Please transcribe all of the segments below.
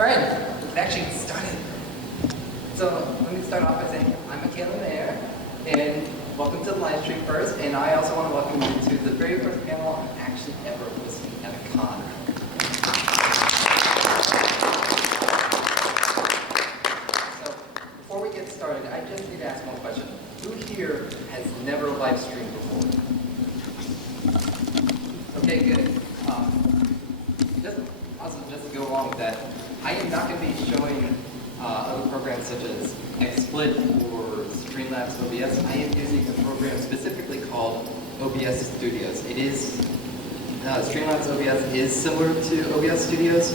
Alright, let's actually get started. So let me start off by saying I'm Michaela Mayer, and welcome to the live stream first. And I also want to welcome you to the very first panel I'm actually ever hosting at a con. So before we get started, I just need to ask one question. Who here has never live streamed before? Okay, good. Just to go along with that, I am not going to be showing other programs such as XSplit or Streamlabs OBS. I am using a program specifically called OBS Studios. It is, Streamlabs OBS is similar to OBS Studios,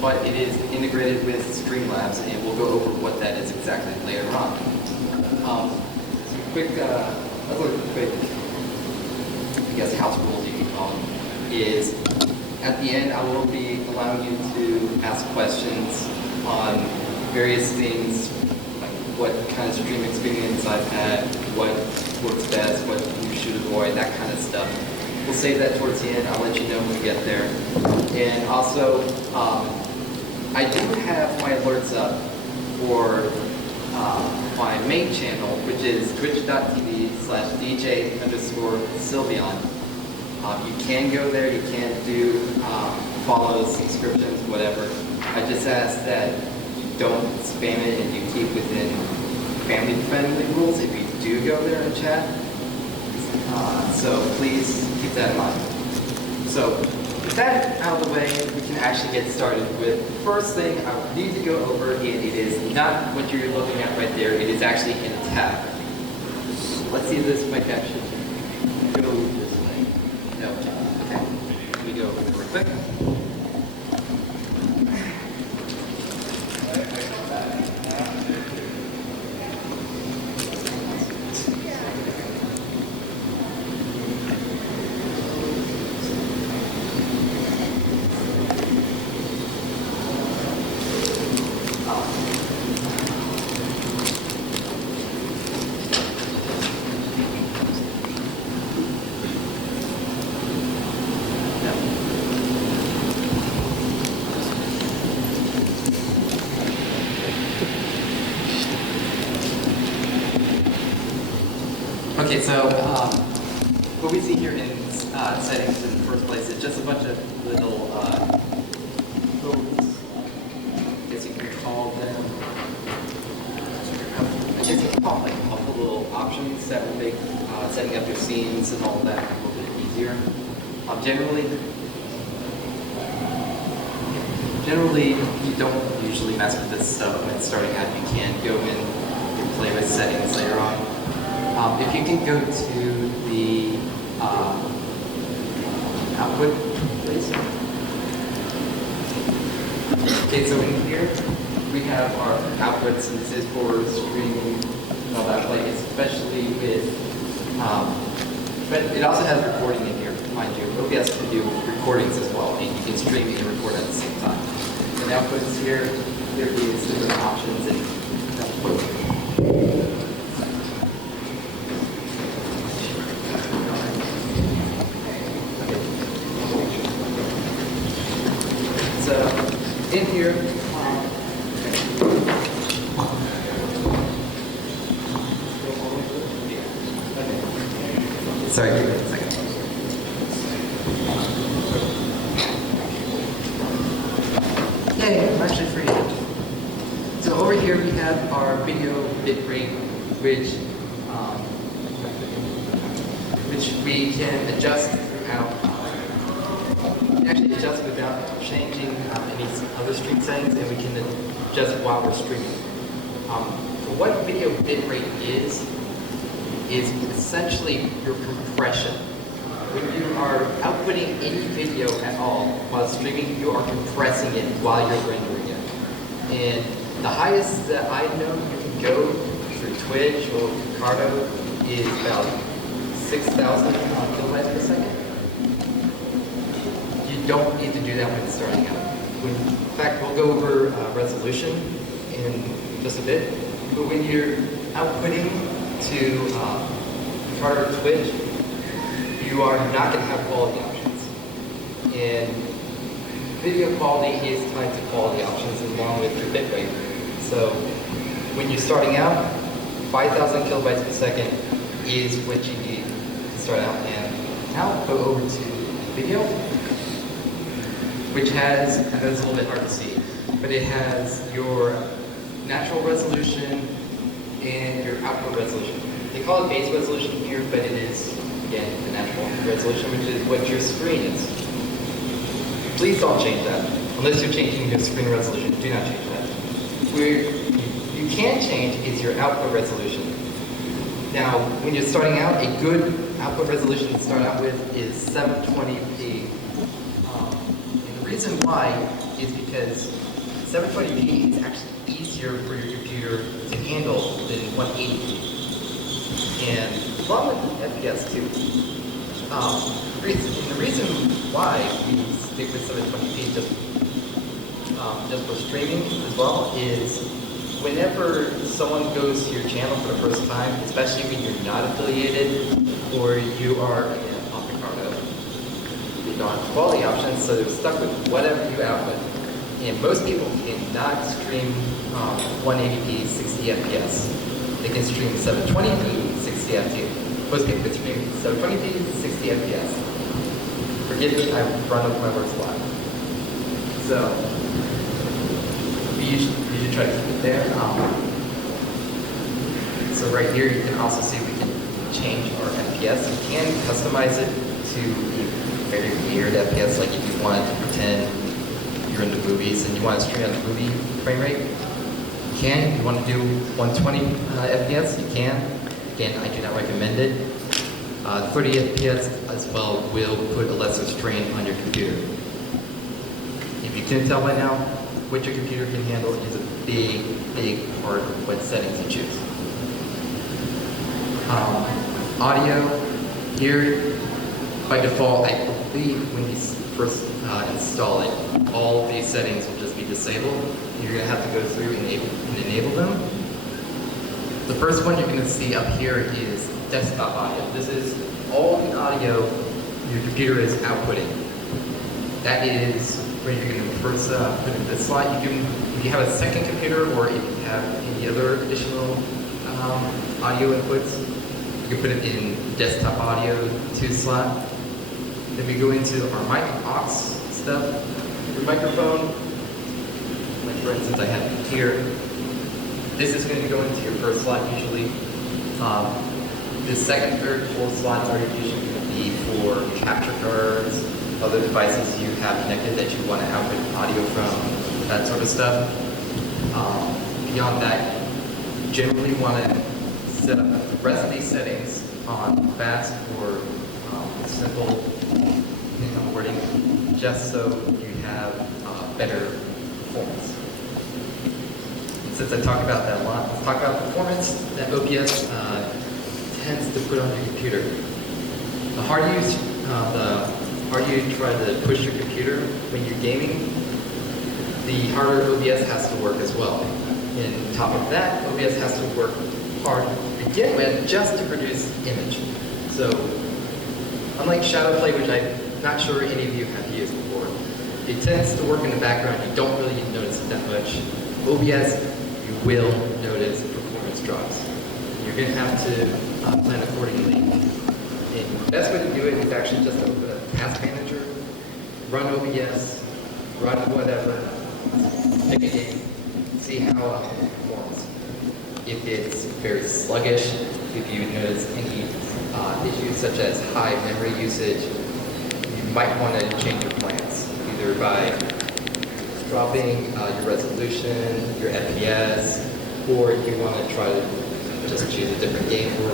but it is integrated with Streamlabs, and we'll go over what that is exactly later on. Some quick, I guess, house rules you can call them, is at the end I will be allowing you to ask questions on various things, like what kind of stream experience I've had, what works best, what you should avoid, that kind of stuff. We'll save that towards the end. I'll let you know when we get there. And also, I do have my alerts up for my main channel, which is twitch.tv/DJ_Sylveon. You can go there, you can do follows, subscriptions, whatever. I just ask that you don't spam it and you keep within family-friendly rules if you do go there and chat. So please keep that in mind. So with that out of the way, we can actually get started with the first thing I need to go over, and it is not what you're looking at right there. It is actually in a tab. Let's see if this might actually go this way. No. Okay. Let me go real quick. Okay, so what we see here in settings in the first place is just a bunch of little codes. I guess you can call them. I guess you can call them like a couple little options that will make setting up your scenes and all that a little bit easier. Generally, you don't usually mess with this stuff when starting out. You can go in and play with settings later on. If you can go to the output, please. Okay, so in here we have our outputs, and this is for streaming and all that, like especially with, but it also has recording in here, mind you. OBS can do recordings as well, and you can stream and record at the same time. And outputs here, there is different options and output. In here, sorry, give me a second. Yay, I'm actually free. So over here we have our video bitrate, which we can adjust throughout. We can actually adjust without changing any other stream settings, and we can adjust while we're streaming. What video bitrate is essentially your compression. When you are outputting any video at all while streaming, you are compressing it while you're rendering it. And the highest that I know you can go through Twitch or Picarto is about 6,000 kilobytes per second. You don't need to do that when starting out. In fact, we'll go over resolution in just a bit. But when you're outputting to Picarto or Twitch, you are not going to have quality options. And video quality is tied to quality options along with your bitrate. So when you're starting out, 5,000 kilobytes per second is what you need to start out. And now go over to video, which has, and that's a little bit hard to see, but it has your natural resolution and your output resolution. They call it base resolution here, but it is, again, the natural resolution, which is what your screen is. Please don't change that. Unless you're changing your screen resolution, do not change that. Where you can change is your output resolution. Now, when you're starting out, a good output resolution to start out with is 720p. And the reason why is because 720p is actually easier for your computer to handle than 180p. And along with FPS too. The reason why we stick with 720p just for streaming as well is whenever someone goes to your channel for the first time, especially when you're not affiliated or you are on Picarto, you don't have quality options, so they're stuck with whatever you output. And most people cannot stream 180p 60 FPS. They can stream 720p 60 FPS. Most people can stream 720p 60 FPS. Forgive me, I run over my words a lot. So you should try to keep it there. So right here, you can also see we can change our FPS. You can customize it to be very weird FPS, like if you wanted to pretend you're in the movies and you want to stream at the movie frame rate, you can. If you want to do 120 FPS, you can. Again, I do not recommend it. 30 FPS as well will put a lesser strain on your computer. If you couldn't tell by now, what your computer can handle is a big part of what settings you choose. Audio, here, by default, I believe when you first install it, all of these settings will just be disabled. You're going to have to go through and enable them. The first one you're going to see up here is desktop audio. This is all the audio your computer is outputting. That is where you're going to first put in this slot. You can, if you have a second computer or if you have any other additional audio inputs, you can put it in desktop audio 2 slot. Then we go into our mic aux stuff. Your microphone, like for instance I have it here. This is going to go into your first slot usually. The second, third, fourth slots are usually going to be for capture cards, other devices you have connected that you want to output audio from, that sort of stuff. Beyond that, you generally want to set up the rest of these settings on fast or simple wording, just so you have better performance. Since I talk about that a lot, let's talk about performance that OBS tends to put on your computer. The harder you try to push your computer when you're gaming, the harder OBS has to work as well. And on top of that, OBS has to work hard to begin with just to produce image. So, unlike Shadow Play, which I'm not sure any of you have used before, it tends to work in the background. You don't really notice it that much. OBS, you will notice performance drops. You're going to have to plan accordingly. And the best way to do it is actually just to open a task manager, run OBS, run whatever, pick a game, see how it performs. If it's very sluggish, if you notice any issues such as high memory usage, you might want to change your plans, either by dropping your resolution, your FPS, or if you want to try to just choose a different game for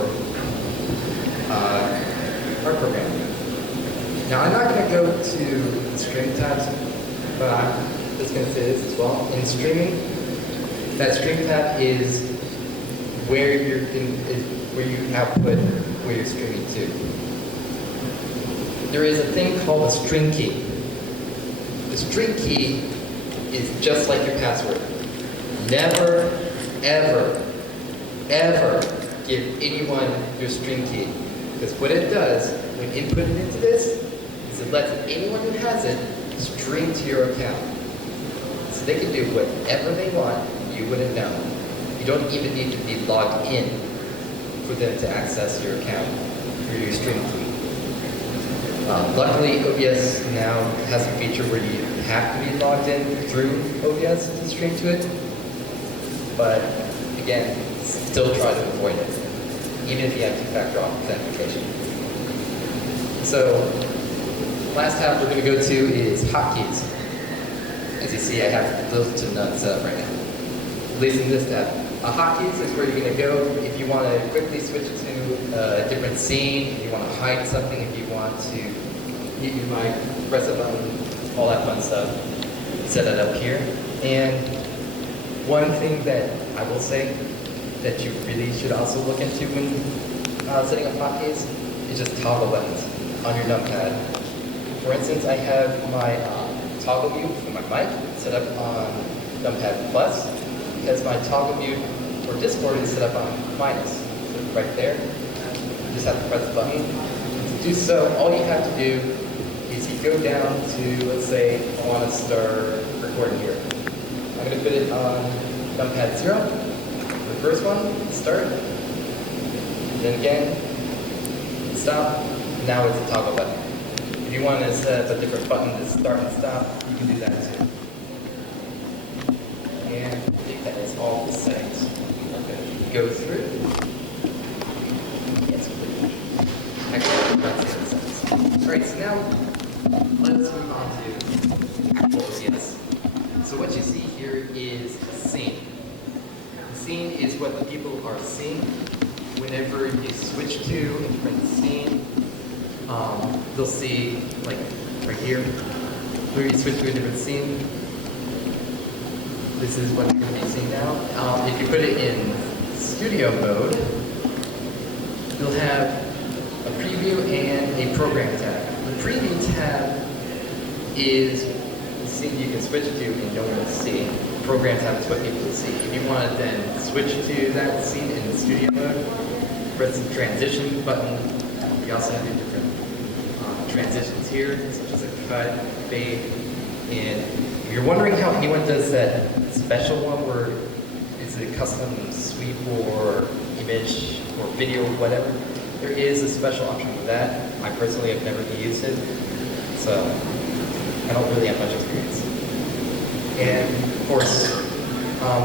our program. Now I'm not going to go to the stream tabs, but I'm just going to say this as well. In streaming, that stream tab is where you output where you're streaming to. There is a thing called a string key. The string key is just like your password. Never, ever, ever give anyone your string key. Because what it does, when inputted into this, is it lets anyone who has it stream to your account. So they can do whatever they want, you wouldn't know. You don't even need to be logged in for them to access your account through your stream key. Luckily, OBS now has a feature where you have to be logged in through OBS to stream to it. But again, still try to avoid it, even if you have two-factor authentication. So, last tab we're going to go to is hotkeys. As you see, I have little to none set up right now. At least in this tab. Hotkeys is where you're going to go if you want to quickly switch to a different scene, if you want to hide something, if you want to, you might press a button, all that fun stuff. Set it up here. And one thing that I will say that you really should also look into when setting up hotkeys is just toggle buttons on your numpad. For instance, I have my toggle mute for my mic set up on numpad plus, because my toggle mute for Discord is set up on minus. So right there, you just have to press the button. To do so, all you have to do is you go down to, let's say, I want to start recording here. I'm going to put it on numpad 0. The first one, start. And then again, stop. Now it's a toggle button. If you want to set up a different button to start and stop, you can do that too. And I think that is all the settings. Okay. Go through. Yes, actually, that's the settings. Alright, so now let's move on to actual OBS. So what you see here is a scene. The scene is what the people are seeing whenever you switch to a different scene. They'll see, like, right here, where you switch to a different scene. This is what you're going to be seeing now. If you put it in studio mode, you'll have a preview and a program tab. The preview tab is the scene you can switch to and no one will see. The program tab is what people will see. If you want to then switch to that scene in studio mode, press the transition button. You also have your different transitions here, such as a cut, fade, and if you're wondering how anyone does that special one where is it custom sweep or image or video or whatever, there is a special option for that. I personally have never used it, so I don't really have much experience. And of course,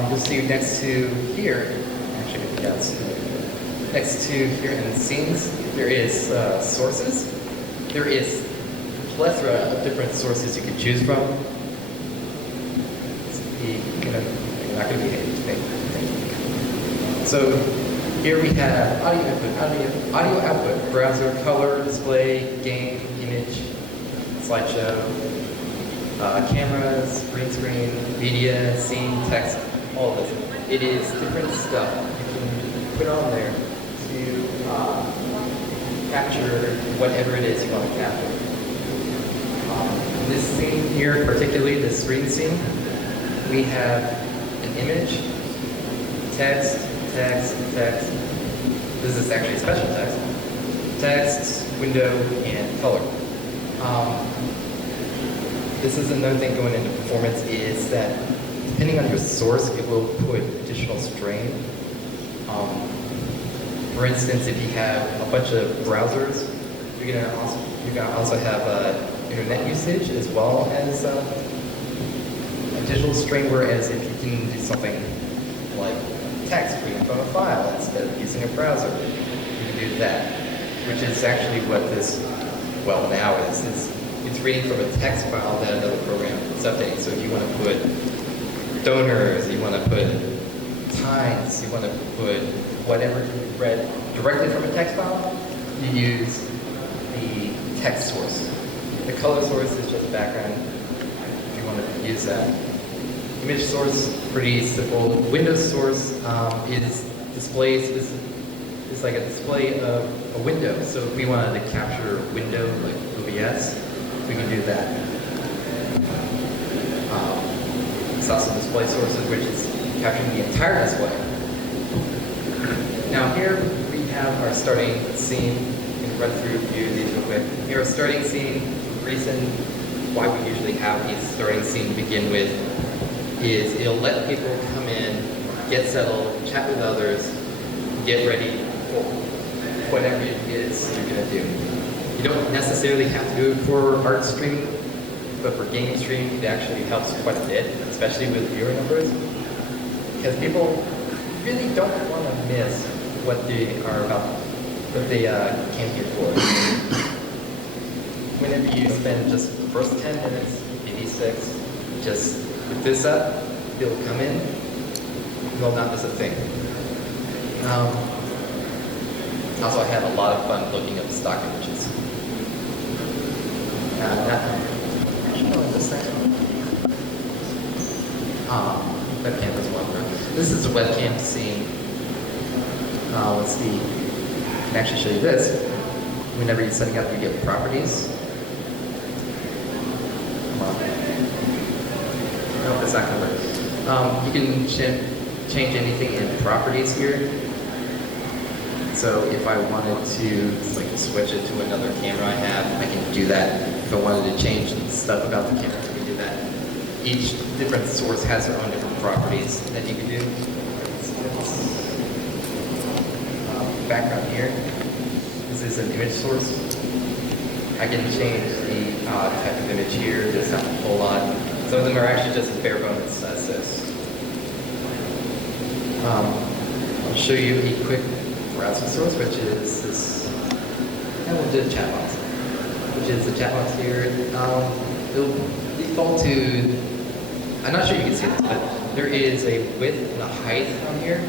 you'll see next to here, actually yes, next to here in scenes, there is sources. There is a plethora of different sources you can choose from. You're not going to be anything. So here we have audio output, browser, color, display, game, image, slideshow, cameras, green screen, media, scene, text, all of this. It is different stuff you can put on there to capture whatever it is you want to capture. This scene here, particularly this screen scene, we have an image, text, text, text. This is actually special text. Text, window, and color. This is another thing going into performance is that depending on your source, it will put additional strain. For instance, if you have a bunch of browsers, you're gonna also have internet usage as well as additional strain. Whereas if you can do something like text reading from a file instead of using a browser, you can do that, which is actually what this now is. It's reading from a text file that another program is updating. So if you want to put donors, you want to put times, you want to put whatever you read directly from a text file, you use the text source. The color source is just background, if you want to use that. Image source, pretty simple. Windows source is displays, it's like a display of a window. So if we wanted to capture a window like OBS, we can do that. It's also display sources, which is capturing the entire display. Now here we have our starting scene. We can run through a few of these real quick. Here, our starting scene, recent why we usually have these starting scene to begin with is it'll let people come in, get settled, chat with others, get ready for whatever it is you're going to do. You don't necessarily have to do it for art streaming, but for game streaming, it actually helps quite a bit, especially with viewer numbers, because people really don't want to miss what they are about, what they came here for. Whenever you spend just the first 10 minutes, maybe 6, just put this up, it'll come in, you'll not miss a thing. Also, I had a lot of fun looking up stock images. Webcam doesn't want to. This is a webcam scene. Let's see. I can actually show you this. Whenever you're setting up, you get properties. Come on. No, that's not going to work. You can change anything in properties here. So if I wanted to switch it to another camera I have, I can do that. If I wanted to change stuff about the camera, I can do that. Each different source has their own different properties that you can do. Background here. This is an image source. I can change the type of image here. There's not a whole lot. Some of them are actually just bare bones as this. I'll show you a quick browser source, which is this, and we'll do the chat box, which is the chat box here. It'll default to, I'm not sure you can see this, but there is a width and a height on here.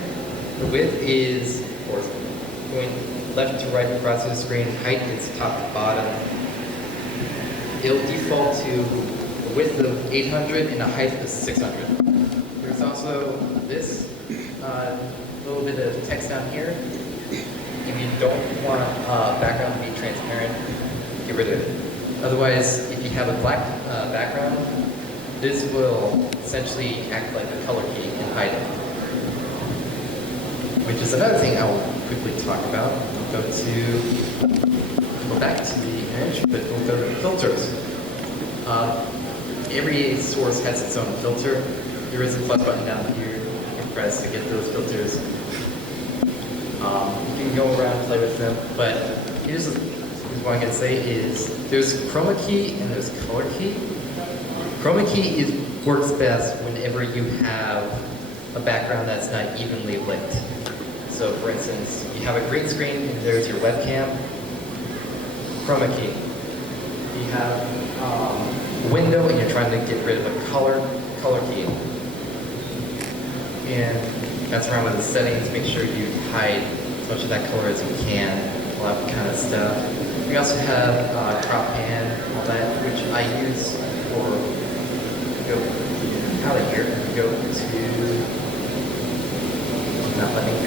The width is, of course, going left to right across the screen. Height is top to bottom. It'll default to a width of 800 and a height of 600. There's also this little bit of text down here. If you don't want background to be transparent, get rid of it. Otherwise, if you have a black background, this will essentially act like a color key and hide it. Which is another thing I will quickly talk about. We'll go back to the image, but we'll go to filters. Every source has its own filter. There is a plus button down here you can press to get those filters. You can go around and play with them, but here's what I'm going to say is there's chroma key and there's color key. Chroma key works best whenever you have a background that's not evenly lit. So for instance, you have a green screen and there's your webcam, chroma key. You have a window and you're trying to get rid of a color key. And that's around with the settings, make sure you hide as much of that color as you can, all that kind of stuff. We also have crop pan, all that, which I use for, go out of here, go to, not letting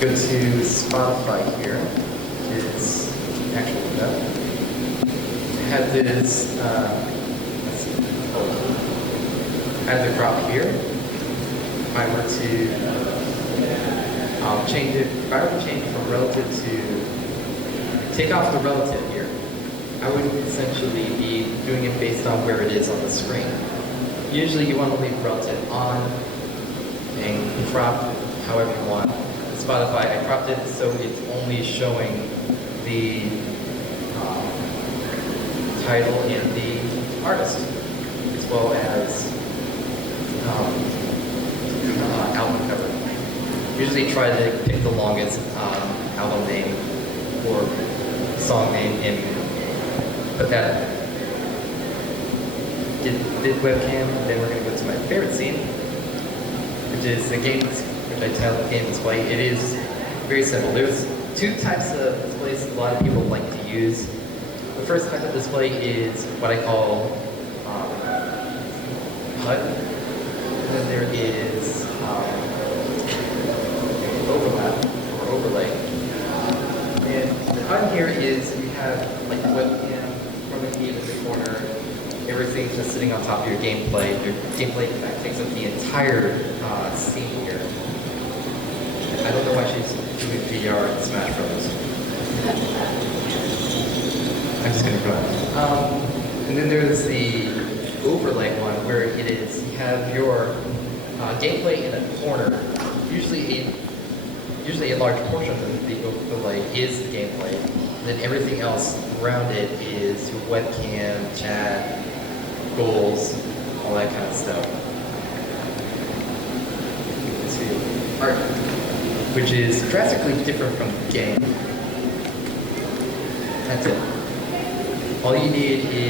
go to Spotify here, it's actual window. I have this, let's see, hold on. I have the crop here. If I were to change it, if I were to change from relative to, take off the relative here, I would essentially be doing it based on where it is on the screen. Usually you want to leave relative on and crop however you want. In Spotify, I cropped it so it's only showing the title and the artist, as well as album cover. Usually try to pick the longest album name or song name and put that did webcam. Then we're going to go to my favorite scene, which is the game, which I titled game display. It is very simple. There's two types of displays a lot of people like to use. The first type of display is what I call HUD. And then there is overlap or overlay. And the HUD here is you have like the webcam from the key in the corner. Everything's just sitting on top of your gameplay. Your gameplay in fact takes up the entire scene here. I don't know why she's doing VR in Smash Bros. I'm just gonna go. And then there's the overlay one where it is, you have your gameplay in a corner. Usually a large portion of the overlay is the gameplay. And then everything else around it is your webcam, chat, goals, all that kind of stuff. Let's see, art, which is drastically different from the game. That's it. All you need here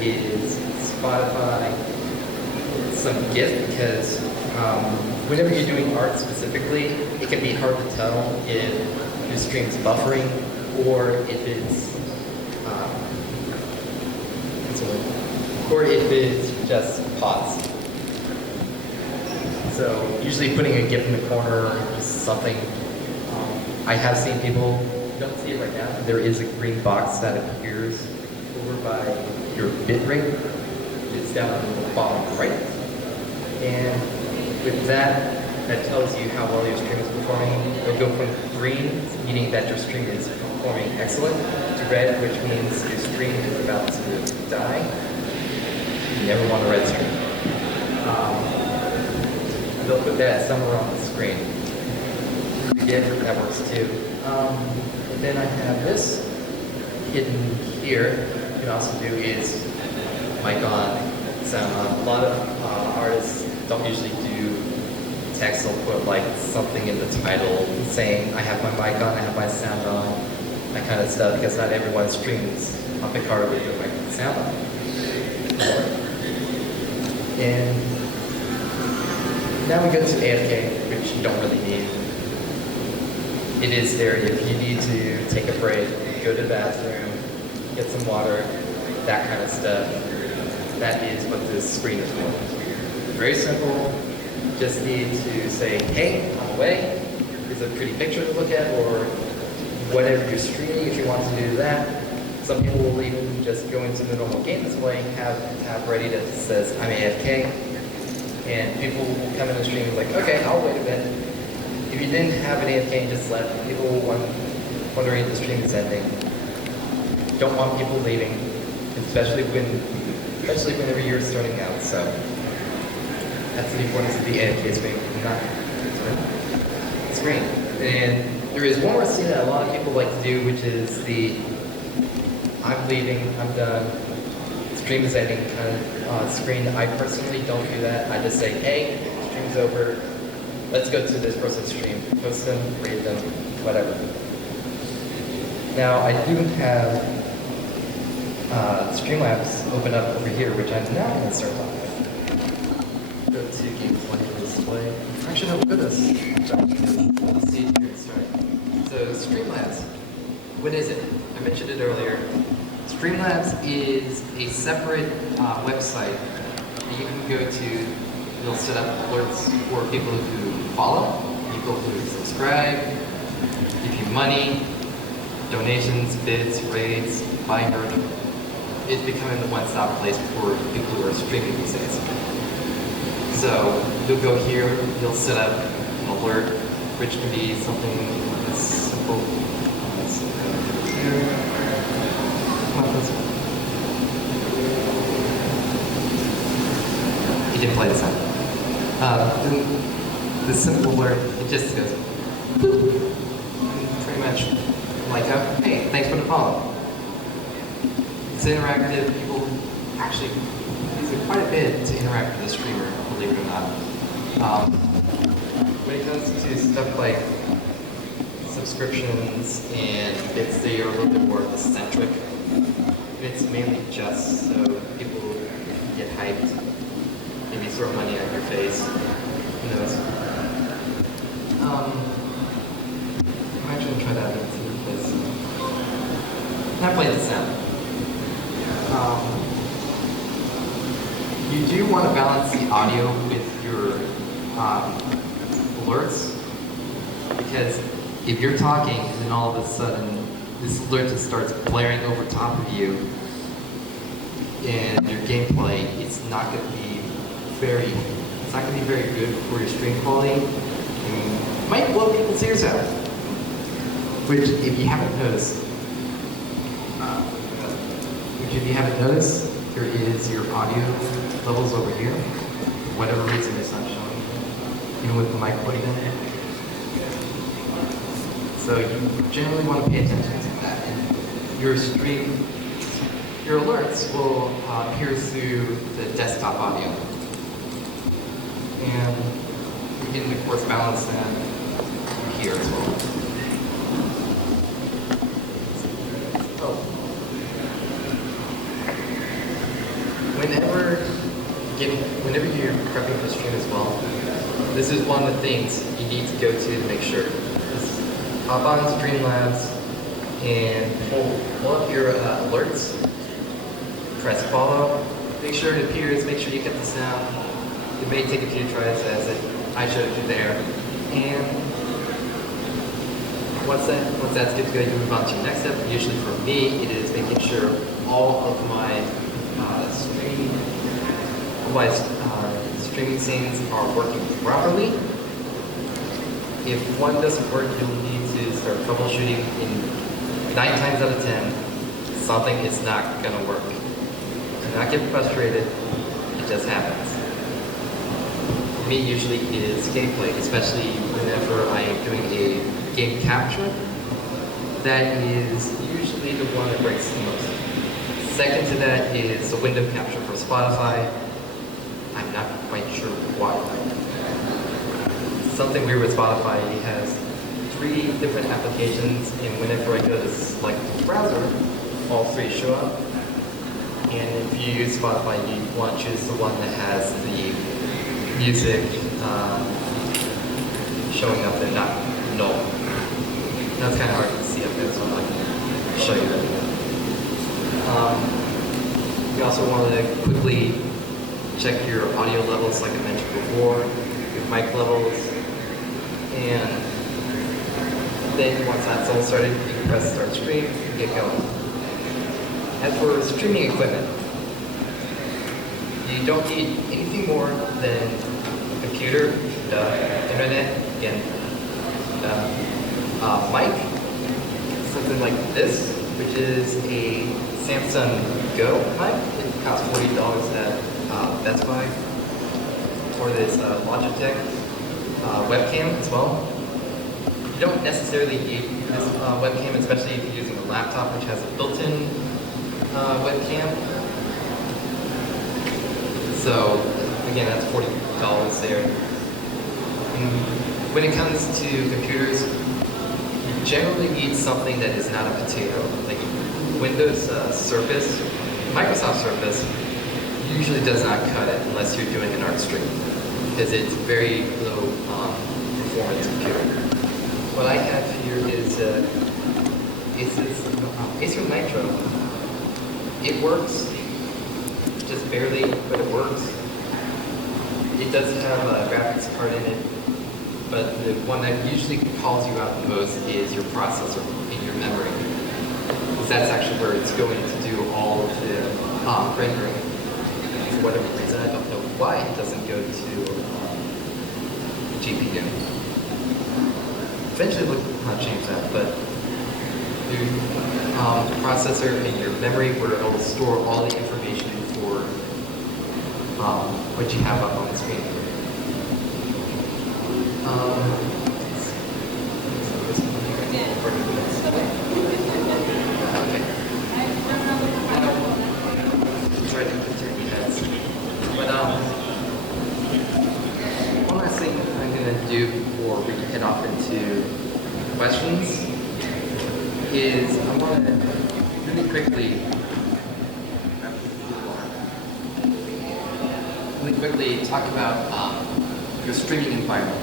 is Spotify, some GIF, because whenever you're doing art specifically, it can be hard to tell if your stream's buffering or if it's just paused. So usually putting a GIF in the corner is something. I have seen people, you don't see it right now, there is a green box that appears over by your bit rate. It's down on the bottom right. And with that, that tells you how well your stream is performing. It'll go from green, meaning that your stream is performing excellent, to red, which means your stream is about to die. You never want a red stream. They'll put that somewhere on the screen. Again, that works too. And then I have this hidden here. What you can also do is mic on, sound on. A lot of artists don't usually do text. They'll put like something in the title saying, I have my mic on, I have my sound on, that kind of stuff, because not everyone streams on Picarto with their mic and sound on. And now we go to AFK, which you don't really need. It is there if you need to take a break, go to the bathroom, get some water, that kind of stuff. That is what this screen is for. Very simple. Just need to say, hey, I'm away. Here's a pretty picture to look at, or whatever you're streaming if you want to do that. Some people will even just go into the normal game display, have a tab ready that says, I'm AFK. And people will come in the stream like, okay, I'll wait a bit. If you didn't have an AFK and just left, people will wondering if the stream is ending. Don't want people leaving, especially whenever you're starting out. So that's the importance of the AFK screen, not screen. And there is one more scene that a lot of people like to do, which is the I'm leaving, I'm done, stream is ending kind of screen. I personally don't do that. I just say, hey, stream's over. Let's go to this person's stream. Post them, rate them, whatever. Now I do have Streamlabs open up over here, which I'm now going to start off with. Go to gameplay display. Actually, no, look at this. I'll see if you can start. So Streamlabs, what is it? I mentioned it earlier. Streamlabs is a separate website that you can go to. It'll set up alerts for people who follow, people who subscribe, give you money, donations, bids, raids, buying merch. It's becoming the one-stop place for people who are streaming these days. So you'll go here, you'll set up an alert, which can be something as simple as here. He didn't play the sound. The simple alert, it just goes boop, pretty much like, hey, thanks for the follow. It's interactive. People actually use it quite a bit to interact with the streamer, believe it or not. When it comes to stuff like subscriptions and bits, they are a little bit more eccentric. It's mainly just so people get hyped, maybe throw money at your face. Who knows? I'm actually gonna try that and see this. I played the sound. You do want to balance the audio with your alerts, because if you're talking and then all of a sudden this alert just starts blaring over top of you and your gameplay, it's not going to be very good for your stream quality, and might blow people's ears out. Which, if you haven't noticed, If you haven't noticed, there is your audio levels over here. For whatever reason, it's not showing, even with the mic plugged in it. So you generally want to pay attention to that. And your stream, your alerts will appear through the desktop audio. And you can, of course, balance that here as well. Whenever you're prepping for stream as well, this is one of the things you need to go to make sure. Just hop on Streamlabs and pull up your alerts, press follow, make sure it appears, make sure you get the sound. It may take a few tries as I showed you there. And once that's good to go, you move on to the next step. Usually for me, it is making sure all of my streaming scenes are working properly. If one doesn't work, you'll need to start troubleshooting. In 9 times out of 10, something is not going to work. Do not get frustrated. It just happens. For me, usually it is gameplay, especially whenever I am doing a game capture. That is usually the one that breaks the most. Second to that is the window capture for Spotify. I'm not quite sure why. Something weird with Spotify, it has 3 different applications, and whenever I go to select the browser, all 3 show up. And if you use Spotify, you want to choose the one that has the music showing up and not null. That's kind of hard to see up there, so I'm not going to show you that. You also want to quickly check your audio levels, like I mentioned before, your mic levels, and then once that's all started, you can press start stream and get going. As for streaming equipment, you don't need anything more than a computer, the internet, again, mic, something like this, which is a Samsung Go mic. It costs $40 at Best Buy, or this Logitech webcam as well. You don't necessarily need this webcam, especially if you're using a laptop which has a built-in webcam. So again, that's $40 there. And when it comes to computers, you generally need something that is not a potato. Like Windows Surface, Microsoft Surface usually does not cut it unless you're doing an art stream, because it's very low performance computer. What I have here is Acer Nitro. It works, just barely, but it works. It does have a graphics card in it, but the one that usually calls you out the most is your processor in your memory, because that's actually where it's going to do all of the rendering. For whatever reason, I don't know why it doesn't go to the GPU. Eventually we'll change that, but the processor in your memory where it will store all the information for what you have up on the screen. One last thing I'm going to do before we head off into questions is I want to really quickly talk about your streaming environment.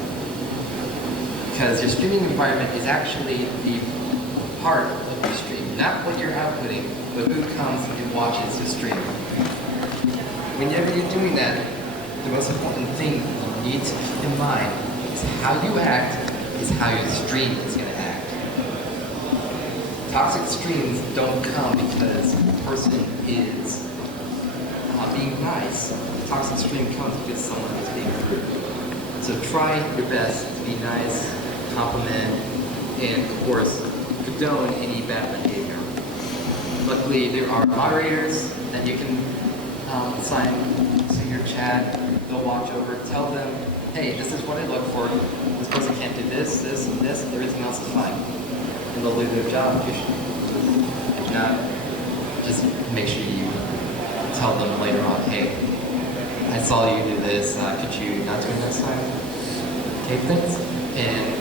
Because your streaming environment is actually the part of your stream, not what you're outputting, but who comes and watches your stream. Whenever you're doing that, the most important thing you need to keep in mind is how you act is how your stream is going to act. Toxic streams don't come because the person is being nice. Toxic stream comes because someone is being rude. So try your best to be nice, compliment, and of course, condone any bad behavior. Luckily, there are moderators that you can assign to your chat. They'll watch over, tell them, hey, this is what I look for. This person can't do this, this, and this, and everything else is fine. And they'll do their job usually. If not, just make sure you tell them later on, hey, I saw you do this, could you not do it next time? Take things. And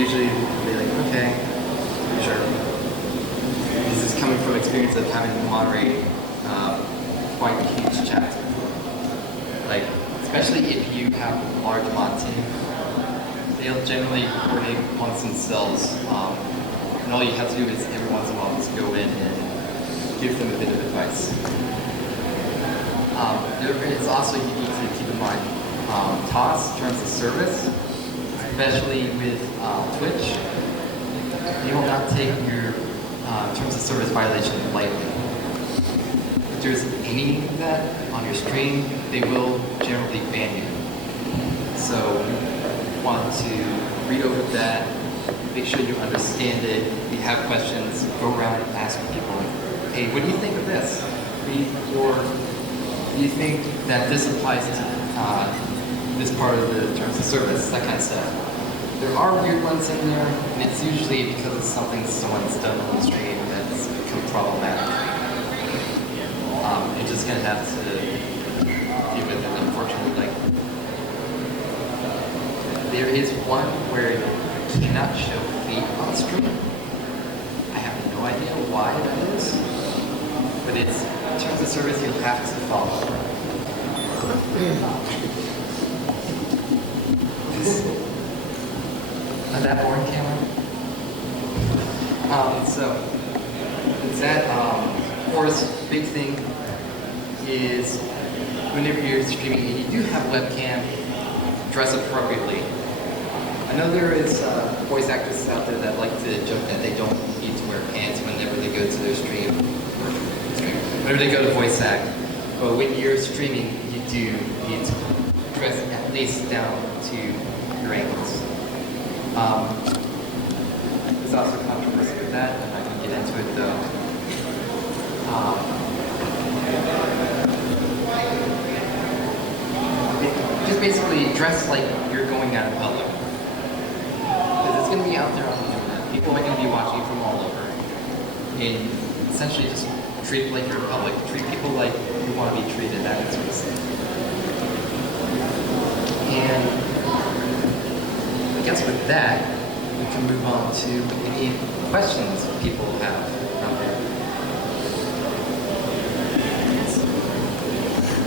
usually they'll be like, okay, sure. This is coming from experience of having to moderate quite huge chats before. Like, especially if you have a large mod team, they'll generally coordinate amongst themselves. And all you have to do is every once in a while just go in and give them a bit of advice. There is also, you need to keep in mind, TOS, terms of service, especially with Twitch. They will not take your terms of service violation lightly. If there's any of that on your stream, they will generally ban you. So you want to read over that, make sure you understand it. If you have questions, go around and ask people, hey, what do you think of this? Or do you think that this applies to this part of the terms of service, that kind of stuff. There are weird ones in there, and it's usually because of something someone's done on the stream that's become problematic. You're just gonna have to deal with it, unfortunately. Like, there is one where you cannot show feet on stream. I have no idea why that is, but it's terms of service you'll have to follow. Not that boring, Cameron? So, that, of course, big thing is whenever you're streaming and you do have webcam, dress appropriately. I know there is voice actors out there that like to joke that they don't need to wear pants whenever they go to their stream. Whenever they go to voice act. But when you're streaming, you do need to dress at least down to your ankles. There's also controversy with that. I'm not going to get into it though. Just basically dress like you're going out in public. Because it's going to be out there on the internet. People are going to be watching from all over. And essentially just treat it like you're in public. Treat people like you want to be treated, that sort of stuff. And I guess with that, we can move on to any questions people have out there.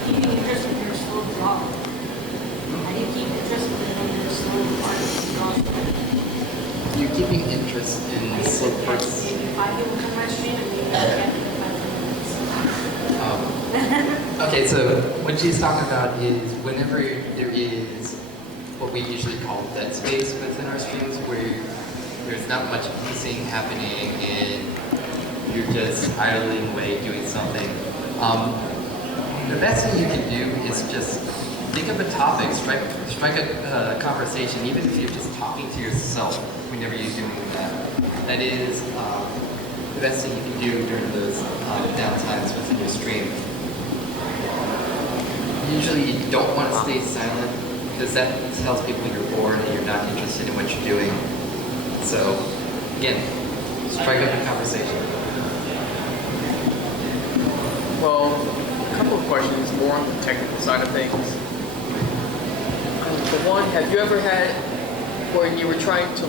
Keeping interest in your slow draw. How do you keep interest in your slow part of the draw? You're keeping interest in the slow parts. Maybe 5 people come my stream and maybe I can't do 5 minutes. Okay, so what she's talking about is whenever there is what we usually call dead space within our streams, where there's not much pacing happening and you're just idling away doing something. The best thing you can do is just think of a topic, strike a conversation, even if you're just talking to yourself whenever you're doing that. That is the best thing you can do during those downtimes within your stream. Usually you don't want to stay silent because that tells people you're bored and you're not interested in what you're doing. So, again, strike up a conversation. Well, a couple of questions more on the technical side of things. The one, have you ever had where you were trying to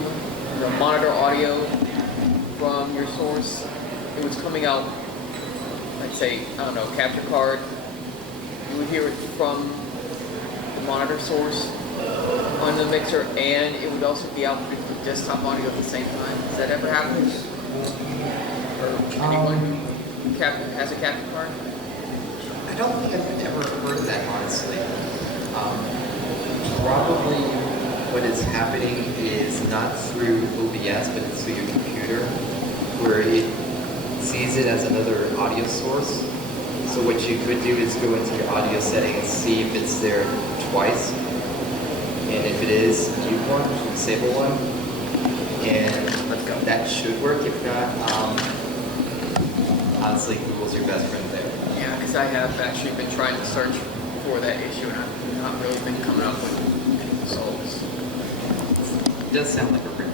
monitor audio from your source? It was coming out, let's say, I don't know, capture card. You would hear it from the monitor source on the mixer, and it would also be outputted for desktop audio at the same time. Has that ever happened? Or anyone has a capture card? I don't think I've ever heard of that, honestly. Probably what is happening is not through OBS, but it's through your computer, where it sees it as another audio source. So what you could do is go into your audio settings, see if it's there twice, and if it is, mute one, disable one, and that should work. If not, honestly, Google's your best friend there. Yeah, because I have actually been trying to search for that issue and I've not really been coming up with any results. It does sound like a real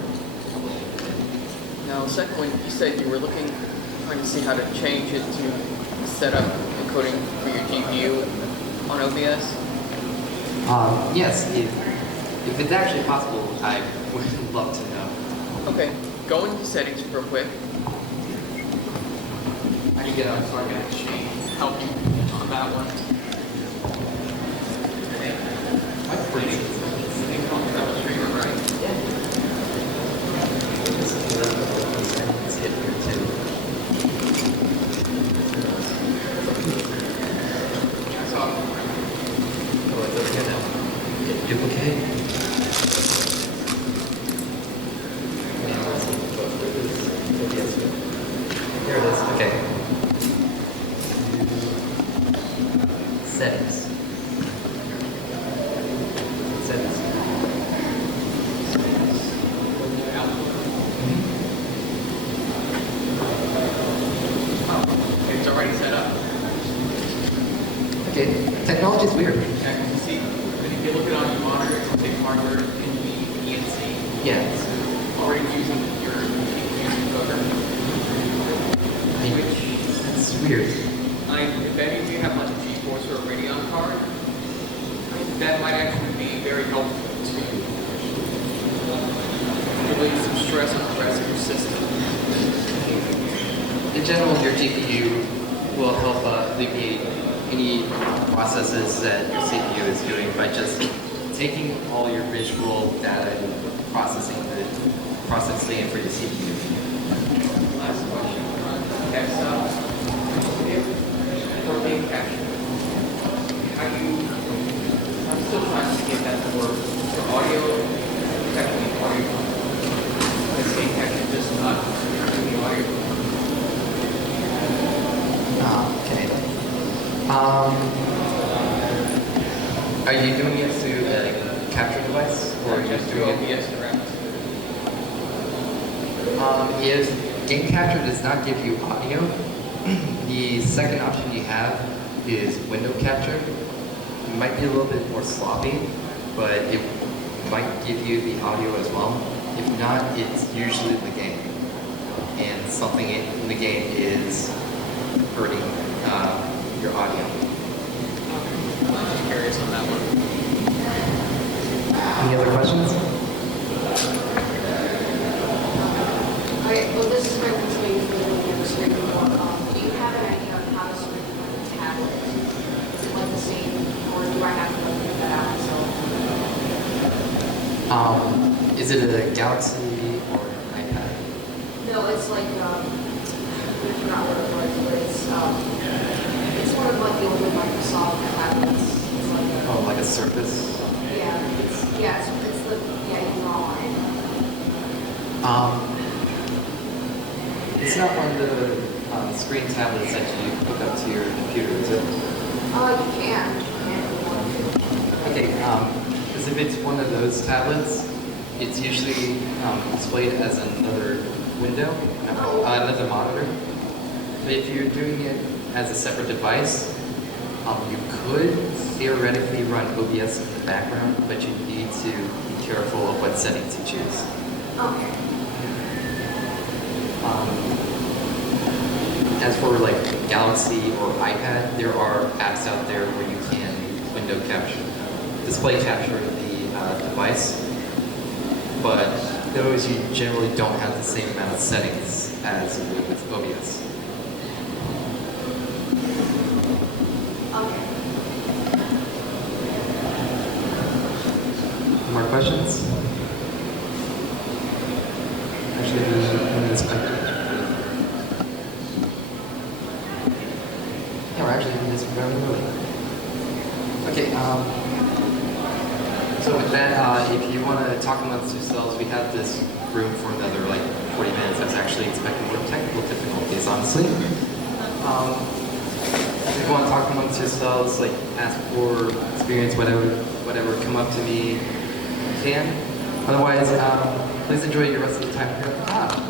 Now, second one, you said you were trying to see how to change it to set up encoding for your GPU on OBS. Yes, if it's actually possible, I would love to know. Okay, go into settings real quick. I can get out so I can actually help you on that one. I'm pretty sure. Streamer, right? Let's hit here too. Oh, it does get now. Hit duplicate. There it is. Okay. Settings. Settings. It's already set up. Okay. Technology's weird. Okay, you see, if you look at it on your monitor, it's going to take hardware, NV, ENC. Yeah. It's already using your encoder. That's weird. If any of you have like a GeForce or a Radeon card, that might actually be very helpful to relieve some stress on the rest of your system. In general, your GPU will help alleviate any processes that your CPU is doing by just taking all your visual data and processing it for your CPU. Last question. For game capture, I'm still trying to get that to work for audio, definitely audio. This game capture just not doing the audio. Okay. Are you doing it through a capture device, or are you just doing it? OBS around. If game capture does not give you audio, the second option you have is window capture. It might be a little bit more sloppy, but it might give you the audio as well. If not, it's usually the game. And something in the game is hurting your audio. I'm just curious on that one. Any other questions? Okay, well, this is my first way usually doing the screen before. Do you have an idea of how to screen on a tablet? Is it like the same, or do I have to figure that out myself? Is it a Galaxy or an iPad? No, it's like, I forgot what it was, but it's one of like the older Microsoft tablets. It's like a, Oh, like a Surface? it's the, you can online. It's not one of the screen tablets that you hook up to your computer, is it? You can if you want to. Okay, because if it's one of those tablets, it's usually displayed as another window, another monitor. But if you're doing it as a separate device, you could theoretically run OBS in the background, but you need to be careful of what settings you choose. Okay. As for like Galaxy or iPad, there are apps out there where you can window capture, display capture the device, but those you generally don't have the same amount of settings as you would with OBS. Okay. More questions? Actually, there's one that's yeah, we're actually doing this very early. Okay, so with that, if you want to talk amongst yourselves, we have this room for another like 40 minutes. That's actually expecting more technical difficulties, honestly. If you want to talk amongst yourselves, like ask for experience, whatever, come up to me, you can. Otherwise, please enjoy your rest of the time here at the top.